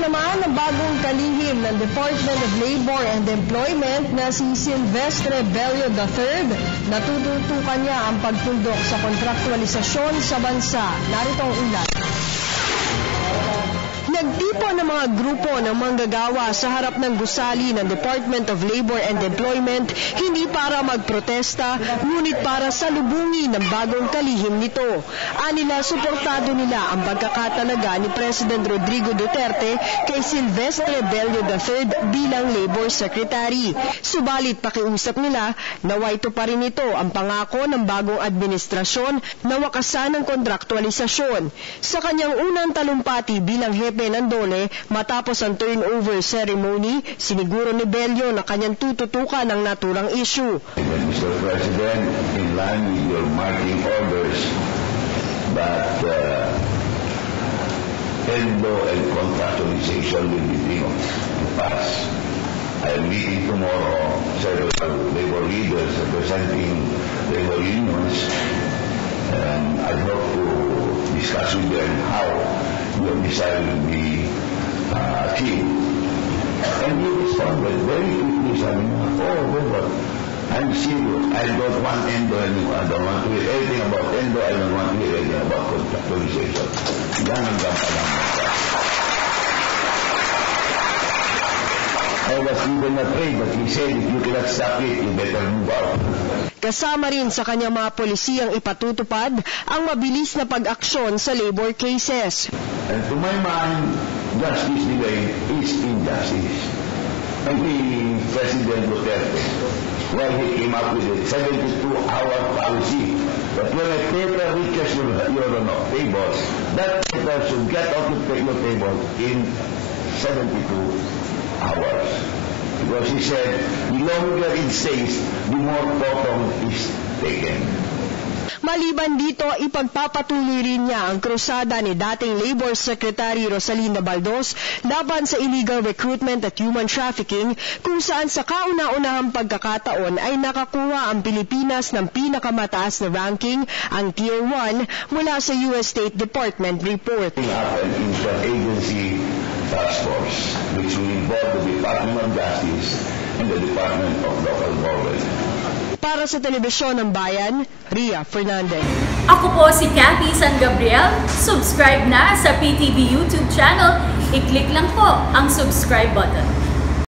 naman ang bagong kalihim ng Department of Labor and Employment na si Silvestre Bello III. Natututukan niya ang pagtuldok sa kontraktualisasyon sa bansa. Narito ang ulat. Nagtipon ng mga grupo ng manggagawa sa harap ng gusali ng Department of Labor and Employment hindi para magprotesta, ngunit para salubungin ng bagong kalihim nito. Anila, suportado nila ang pagkakatalaga ni President Rodrigo Duterte kay Silvestre Bello III bilang Labor Secretary. Subalit pakiusap nila, nawa ito pa rin ito ang pangako ng bagong administrasyon na wakasan ng kontraktualisasyon. Sa kanyang unang talumpati bilang hepe ng DOLE matapos ang turnover ceremony, siniguro ni Bello na kanyang tututukan ang naturang issue. Mr. President, in line with your marching orders that ELDO and contractualization will be bring to pass, I am meeting tomorrow several labor leaders representing labor unions, and I hope to discuss with them how your desire will be achieved. And you responded very quickly, sabi mo, but I'm serious. I don't want ELDO anymore. I don't want to hear anything about ELDO. I don't want to hear anything about contractualization. Yan ang gampalang mo. I was even afraid, but he said, if you cannot stop it, you better move out. Kasama rin sa kanyang mga polisiyang ipatutupad ang mabilis na pag-aksyon sa labor cases. And to my mind, justice delayed is injustice. And the President Duterte, well, he came up with a 72-hour policy. But when a paper reaches your table, that paper should get off your table in 72 hours. Because he said, the longer it stays, the more photo is taken. Maliban dito, ipagpapatuloy rin niya ang krusada ni dating Labor Secretary Rosalinda Baldos laban sa illegal recruitment at human trafficking, kung saan sa kauna-unahang pagkakataon ay nakakuha ang Pilipinas ng pinakamataas na ranking, ang Tier 1, mula sa US State Department report. We have an interagency task force which will involve the Department of Justice and the Department of Local Government. Para sa Telebisyon ng Bayan, Ria Fernandez. Ako po si Cathy San Gabriel. Subscribe na sa PTV YouTube channel. I-click lang po ang subscribe button.